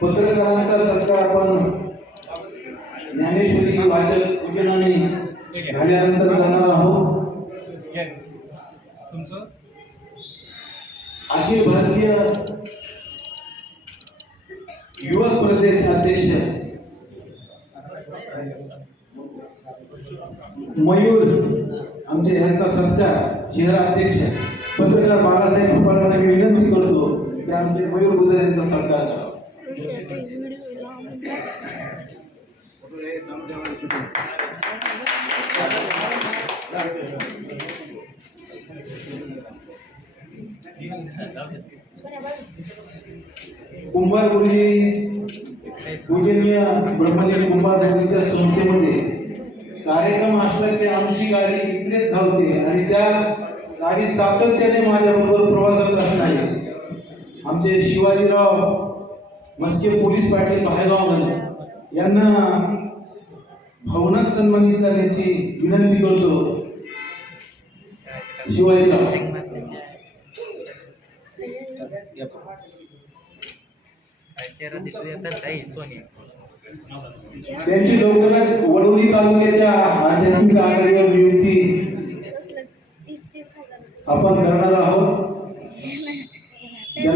पत्रकारांचा सत्कार आपण ज्ञानेश्वरी वाचक पूजनाने झाल्यानंतर जाणार आहोत. तुमचं अखिल भारतीय युवक प्रदेश अध्यक्ष मयूर आमचे ह्याचा सत्कार शहर अध्यक्ष पत्रकार बाळासाहेब थोपाडांना मी विनंती करतो. की आमचे मयूर गुजर यांचा सत्कार कुंभार गुरुजी पूजनीय ब्रह्मचारी कुंभार गुरुजीच्या संस्थेमध्ये कार्यक्रम असला की आमची गाडी इकडेच धावते आणि त्या गाडी सातत्याने माझ्याबरोबर प्रवासात नाही. आमचे शिवाजीराव मस्के पोलीस पाटील भायगावकर यांना भवनात सन्मानित करण्याची विनंती करतो. शिवाजीराव. त्यांची लवकरच वडोली तालुक्याच्या आध्यात्मिक आघाडीवर नियुक्ती आपण करणार आहोत.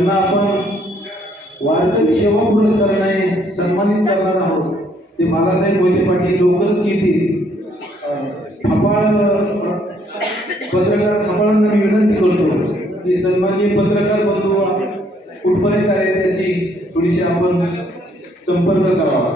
ज्यांना आपण वारकरी सेवा पुरस्काराने सन्मानित करणार आहोत. ते बालासाहेब मोहिते पाटील लवकरच येतील. थपाळ पत्रकार थपाळांना मी विनंती करतो की सन्माननीय पत्रकार बंधू कुठपर्यंत आहे त्याची थोडीशी आपण संपर्क करावा.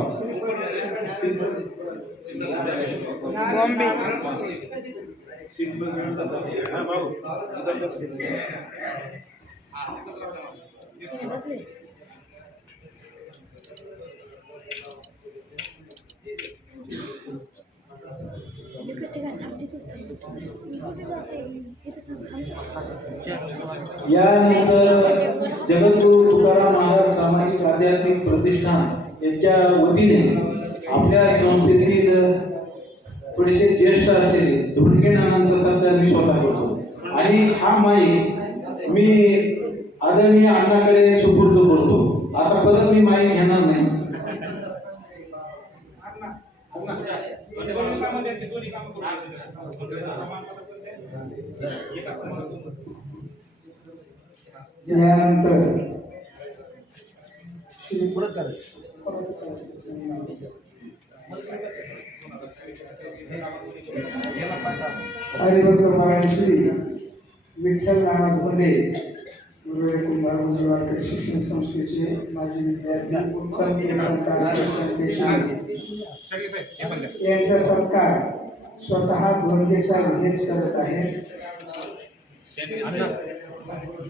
यानंतर जगद्गुरु तुकाराम महाराज सामाजिक आध्यात्मिक प्रतिष्ठान यांच्या वतीने आपल्या संस्थेतील थोडेसे ज्येष्ठ असलेले धुडके नानांचा सध्या मी स्वतः करतो. आणि हा माईक मी आदरणीय अण्णाकडे सुपूर्द करतो. आता परत मी माईक घेणार नाही. यानंतर श्री हरिभक्त महाराज श्री विठ्ठल नाना धोंडे वारकरी शिक्षण संस्थेचे स्वतः धोंडे साहेब हेच करत आहेत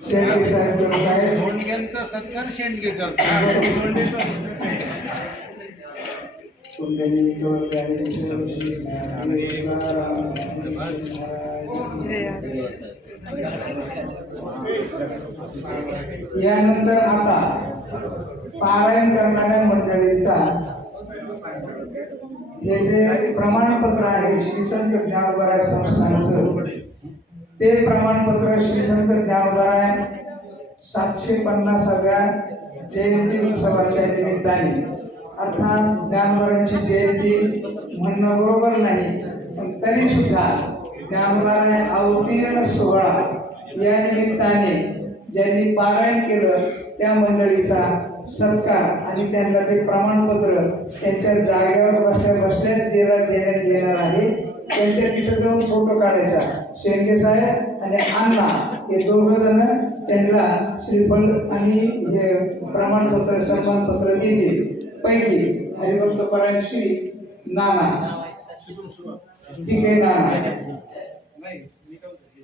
शेंडे साहेब करत आहेत धोंडग्यांचा सत्कार शेंडगे करतात कुंडली गौरवाणी श्री नारायण यानंतर आता पारायण करणाऱ्या मंडळींचा हे जे प्रमाणपत्र आहे श्री संत ज्ञानोबराय संस्थानचं ते प्रमाणपत्र श्री संत ज्ञानोबराय सातशे पन्नासाव्या जयंती उत्सवाच्या निमित्ताने अर्थात ज्ञानोबरांची जयंती म्हणणं बरोबर नाही पण तरी सुद्धा ज्ञानोबराय अवतीर्ण सोहळा या निमित्ताने ज्यांनी पारायण केलं त्या मंडळीचा सत्कार आणि त्यांना ते प्रमाणपत्र त्यांच्या जागेवर बसल्या बसल्याच देण्यात देण्यात येणार आहे. त्यांच्या तिथं जाऊन फोटो काढायचा. शेंडे साहेब आणि अण्णा हे दोघं जण त्यांना श्रीफळ आणि हे प्रमाणपत्र सन्मानपत्र देतील. पहिली हरिभक्त परायण श्री नाना ठीक आहे नाना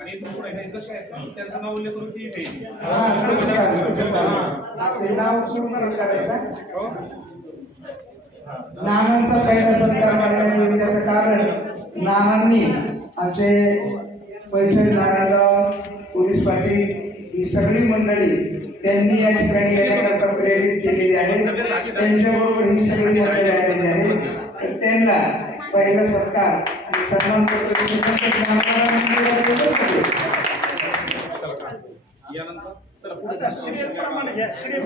आणि तो पुढे काही जसे आहेत ना त्यांचं नाव उल्लेख करून ती येईल. हा नाव सुरू करायचं नानांचा पहिला सत्कार करण्यात येईल त्याचं कारण नानांनी आमचे पैठण नारायणगाव पोलीस पाटील ही सगळी मंडळी त्यांनी या ठिकाणी येण्याकरता प्रेरित केलेली आहे. त्यांच्याबरोबर ही सगळी मंडळी आलेली आहे. तर त्यांना पहिला सत्कार आणि सन्मान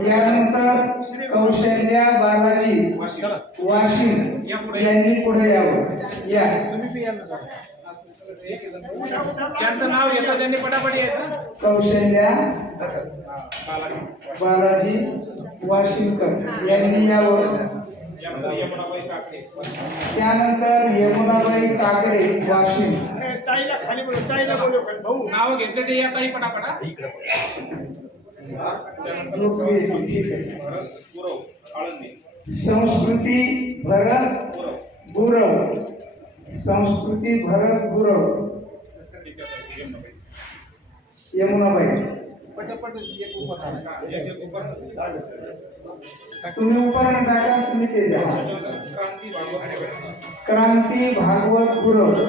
यानंतर कौशल्या बालाजी वाशिम यांनी पुढे यावं. या. ज्यांचं नाव येतं त्यांनी पटापट यायचं. कौशल्या. बालाजी वाशिमकर यांनी यावं. यानंतर यमुनाबाई काकडे. त्यानंतर यमुनाबाई काकडे वाशिम. नाव घेतले ते या ताई पटापटा. ठीक आहे. गुरव आळंदी संस्कृती भरत गुरव. गुरव संस्कृती भरत गुरव. यमुनाबाई. यमुनाबाई एक- तुम्ही उपरण टाका तुम्ही ते द्या. क्रांती भागवत क्रांती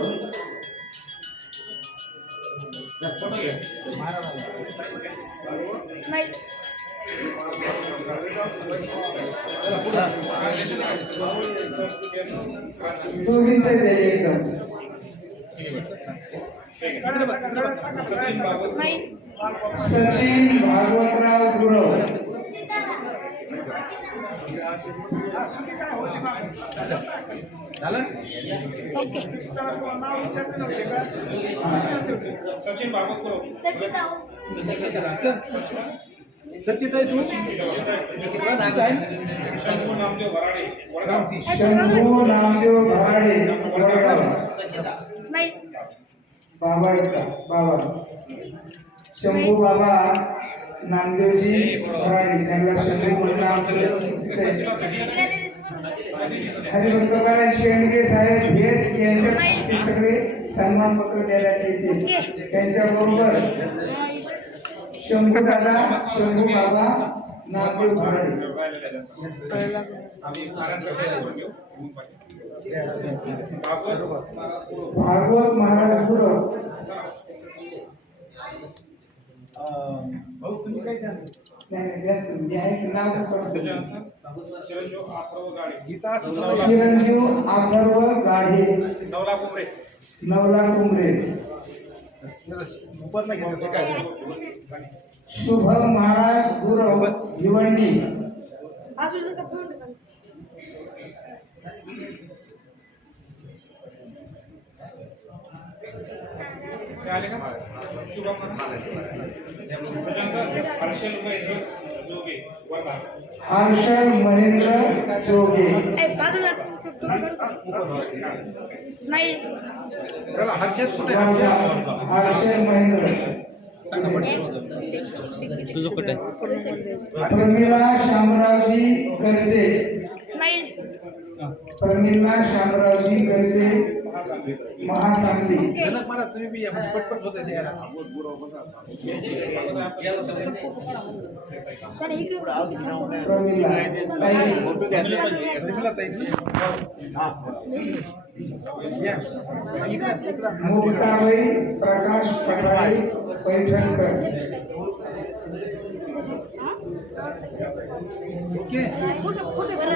दोघींचे ते एकदम. सचिन सचिन भागवतराव गुरव. ओके सचिन भागवत गुरव सचिन आओ सचित आहे तू शंभू नामदेव भराडे बाबा बाबा. शंभू बाबा नामदेवजी भराडे त्यांना शंभू म्हणणं नामदेव हरिभक्तकाला शेंडगे साहेब हेच यांच्या सगळे सन्मान पत्र देण्यात येतील त्यांच्याबरोबर शंभू दादा शंभू बाबा नामदेव भराडे भागवत महाराज गुरव भाऊ तुम्ही काय चिरंजीव अथर्व गाढे नवला कुमरे नवला कुंबरे शुभम महाराज गुरव भिवंडी आले का? शुभम हर्षल महेंद्र जोगे हर्षल महेंद्र जोगे. हर्षद कुठे हर्षल महेंद्र. प्रमिला शामरावजी गर्जे प्रमिला शामरावजी गर्जे महासांगली जनक महाराज तुम्ही बी या म्हणजे पटपट होते ते याला. चला इकडे प्रमिला ताई. निर्मला ताई या. इकडं इकडं. Muktabai Prakash Pathale Paithankar. Okay. Photo photo करा.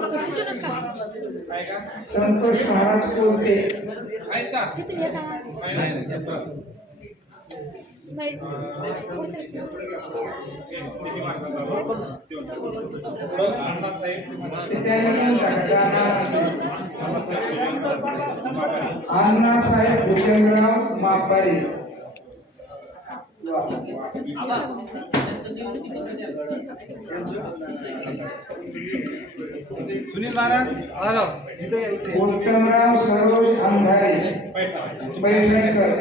संतोष महाराज कोलते अण्णासाहेब ते त्यांनी घेऊन टाका त्या नावाचे. अण्णासाहेब बाबांनी. अण्णासाहेब भुजंगराव मापारी सुनील महाराज. उत्तमराव सरोज अंधारे पैठणकर.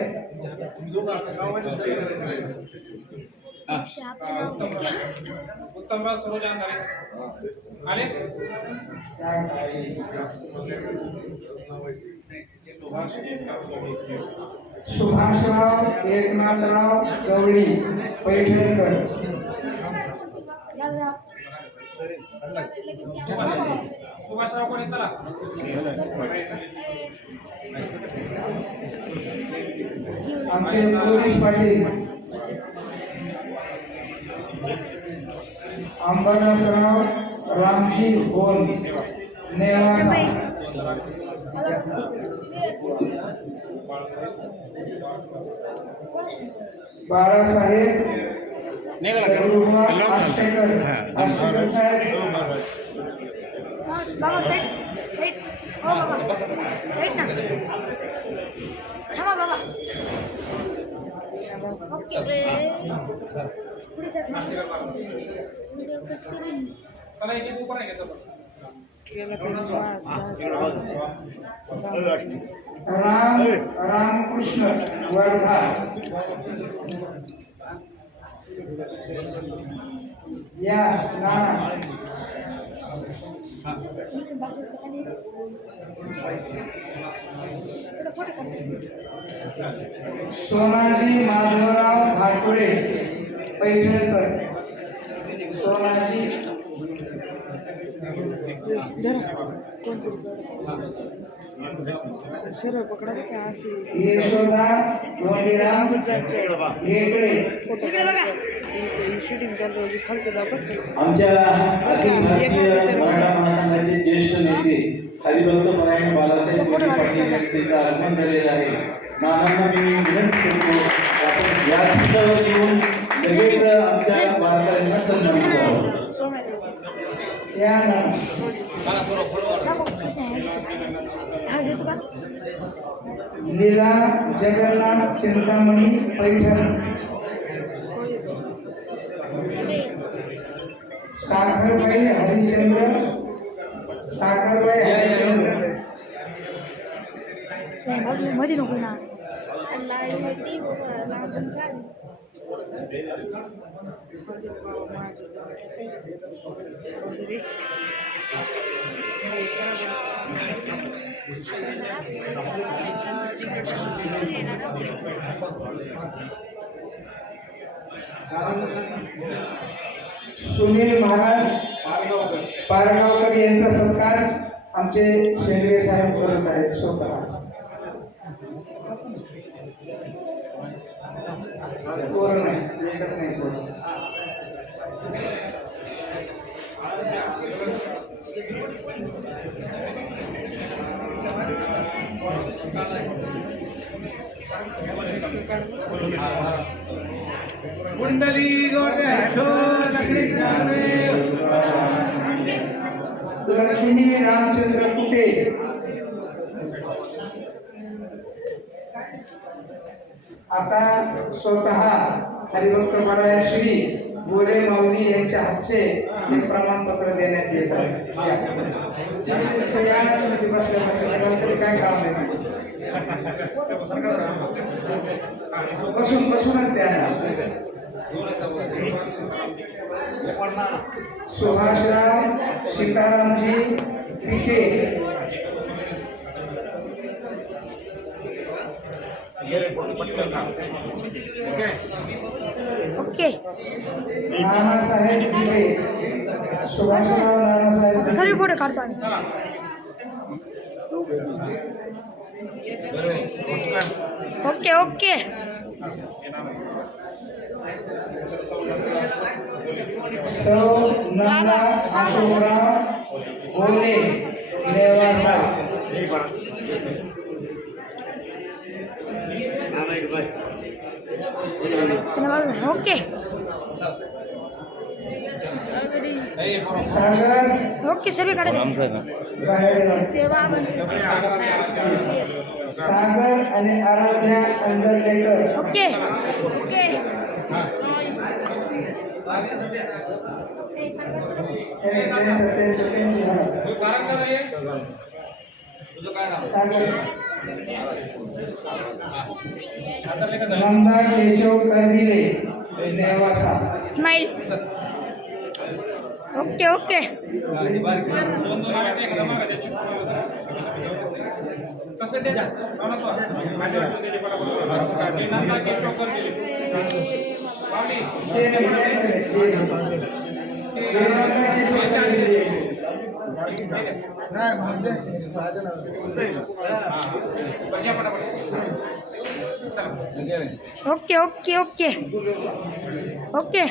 उत्तमराव सरोज अंधारे आले सुभाषराव एकनाथराव गवळी पैठणकर. सुभाषराव कोणी? चला. आमचे पोलीस पाटील. अंबादासराव रामजी होन नेवासा. बाळासाहेब बाबा सेट सेट हो बाबा सेट ना थांबा बाबा ओके पुढे सर व्हिडिओ कट करीन घ्यायचं राम रामकृष्ण वर्धा. या नाना. काढ सोनाजी माधवराव घाटुडे पैठणकर. सोनाजी हेगडे इकडे. बघा. आमच्या अखिल भारतीय मराठा महासंघाचे ज्येष्ठ नेते हरिभक्त परायण बाळासाहेब विखे पाटील यांचे आगमन झालेलं आहे. नानांना मी विनंती करतो की आपण व्यासपीठावर येऊन लगेच आमच्या वारकऱ्यांना सन्मान करावं लीला जगन्नाथ चिंतामणी पैठण साखरबाई हरिचंद्र साखरबाई हरिचंद्रमध्ये नको ना सुनील महाराज पारगावकर. यांचा सत्कार आमचे शेंडगे साहेब करत आहेत स्वतः पोरं नाही याच्यात नाही पोरं कुंडली गोरधे विठ्ठल लक्ष्मी लक्ष्मी रामचंद्र कुटे. आता स्वतः हरिभक्त परायण श्री गोरे माऊली यांच्या हातचे एक प्रमाणपत्र देण्यात येत आहे. या. तिथे- बसल्या बसल्या काय काम आहे? बसून बसूनच द्या ना. Subhashrao Sitaramji cricket okay? Nanasaheb Subhashrao Nanasaheb Vikhe. Photo काढतो ओके ओके. सौ नंदा अशोकराव गोले नेवासा ओके. सागर ओके तेव्हा सागर आणि आराध्या अंदरलेकर ओके. ओके. त्यांनी- त्यांचं नंदा केशव कर्डिले देवासा. स्माइल. Okay okay. ते चला. Okay okay okay. ओके.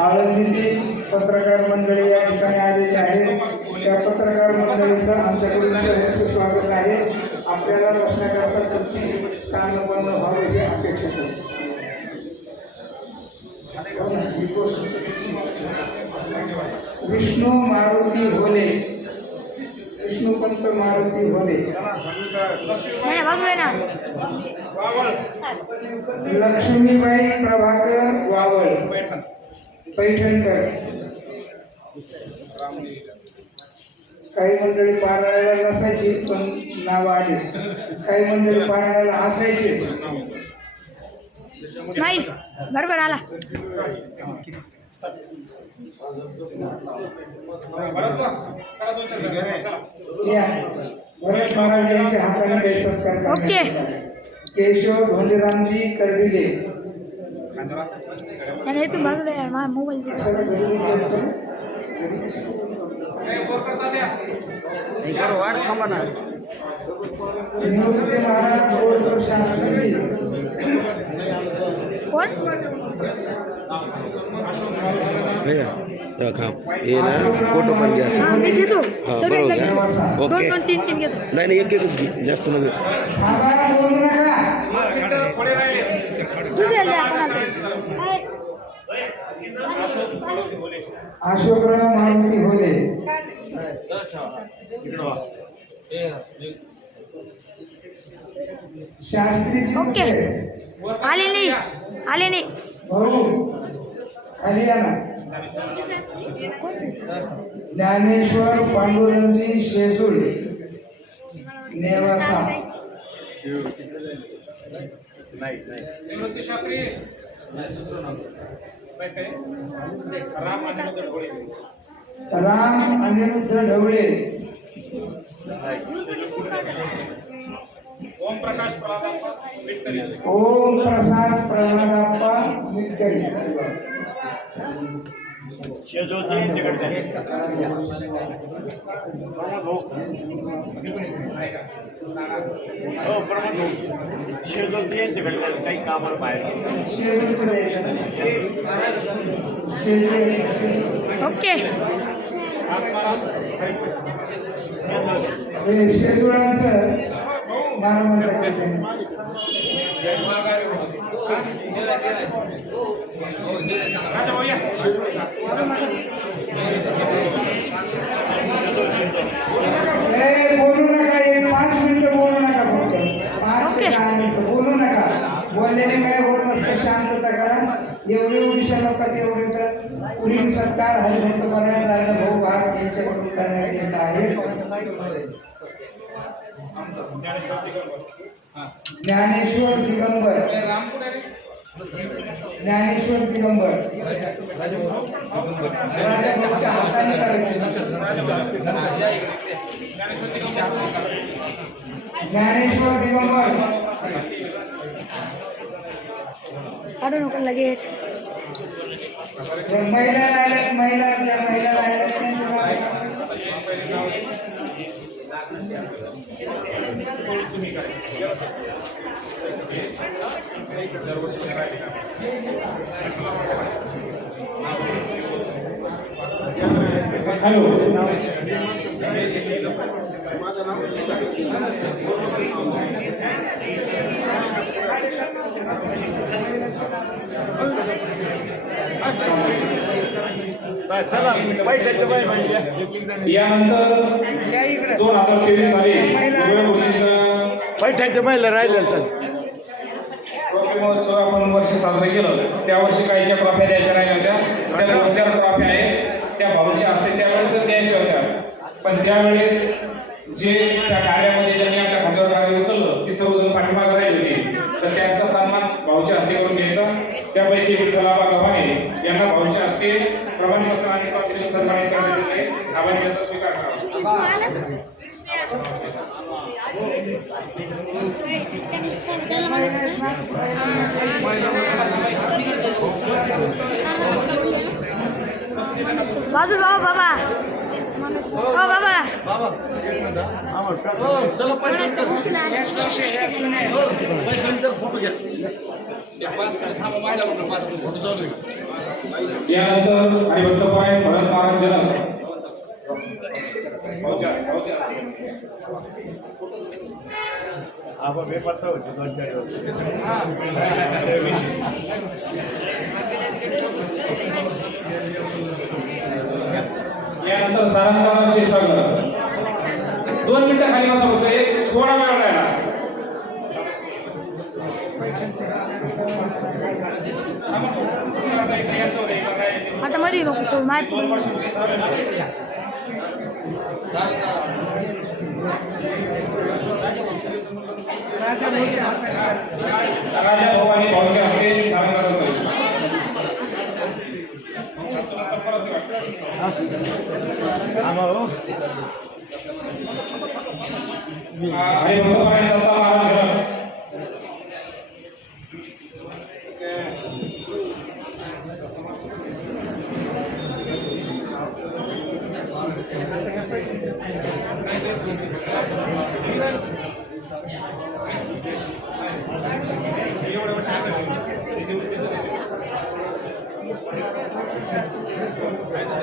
आळंदीची पत्रकार मंडळी या ठिकाणी आलेली आहे. त्या पत्रकार मंडळीचं आमच्याकडून स्वागत आहे. आपल्याला बसण्याकरता खुर्ची स्थान बंद व्हावं ही अपेक्षा करतो हो ना, ही गोष्ट चुकीची. विष्णू मारुती भोले विष्णुपंत मारुती वावळ. लक्ष्मीबाई प्रभाकर वावळ पैठण. पैठणकर काही मंडळी पारायला नसायची पण नाव आली. काही मंडळी पारायला स्माइल बरोबर आला. भरत महाराज यांच्या हाताने काही सत्कार ओके. केशव धोंडीरामजी कर्डिले. आणि माझा मोबाईल वर करता द्या. निवृत्ती महाराज बोरकर शास्त्री कोण ना फोटो पण घ्या हा हा, बरोबर. ओके. नाही नाही एक एकच घे. जास्त नव्हे थांबा. अशोकराव मारुती होले ओके. कुठे? आले नाही आले नाही भाऊ खाली या ना ज्ञानेश्वर पांडुरंगजी शेजूळ नेवासा निवृत्ती शास्त्री काय काय? राम आणि मग ढोळे. राम अनिरुद्ध ढवळे. ओम प्रकाश प्रल्हादप्पा ओम प्रसाद प्रल्हादप्पा मिटकरी काही कामाला प्रमोद शेजूळचं द्यायचं ना? शेजूळ शेजूळ. ओके आत्माराम बोलू नका एक पाच मिनिटं बोलू नका फक्त पाच ते दहा मिनिटं बोलू नका बोलल्याने काय होत नसतं शांतता करा एवढे उडीशा लोकात एवढे तर पुढील सरकार हरिभक्त बनायला राजा भाऊ भाग यांच्याकडून करण्यात येत आहे ज्ञानेश्वर दिगंबर? ज्ञानेश्वर दिगंबर. राजाभाऊच्या हाताने करायचे. ज्ञानेश्वर दिगंबर. काढू नको लगेच. महिला राहिल्या महिला ज्या महिला राहिल्या त्यांचं तुम्ही काय? हॅलो यानंतर दोन हजार तेवीस साली उभय गुरुजींचं पैठणच्या महिला राहिलेल्या ट्रॉफी महोत्सव आपण वर्ष साजरं केलं त्या वर्षी काही ज्या ट्रॉफ्या द्यायच्या राहिल्या होत्या त्या दोन चार ट्रॉफ्या आहेत. त्या भाऊच्या असते त्यावेळेसच द्यायच्या होत्या. पण त्यावेळेस जे त्या कार्यामध्ये ज्यांनी आपल्या खात्यावर कार्य उचललं ती सर्वजण पाठीमागे राहिली होती. तर त्यांचा सन्मान भाऊच्या हस्ते करून घ्यायचा. त्यापैकी विठ्ठलाबा गव्हाणे यांना भाऊच्या हस्ते प्रमाणपत्र आणि सन्मानित करण्यात आले. आपण स्वीकार करावा हजुर हो बाबा। ओ बाबा। बाबा चलो त्यानंतर आणि भक्त भरत महाराज भाऊच्या भाऊच्या हस्ते यानंतर सारंगदादा क्षीरसागर दोन मिनिटं खाली बसा एक थोडा वेळ राहिला. आता मध्ये नको माय राजा भाऊच्या हातात राजा भाऊ आणि भाऊच्या हस्ते सारंगदादा चालू हरिभक्तपरायण दत्ता महाराज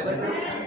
जनक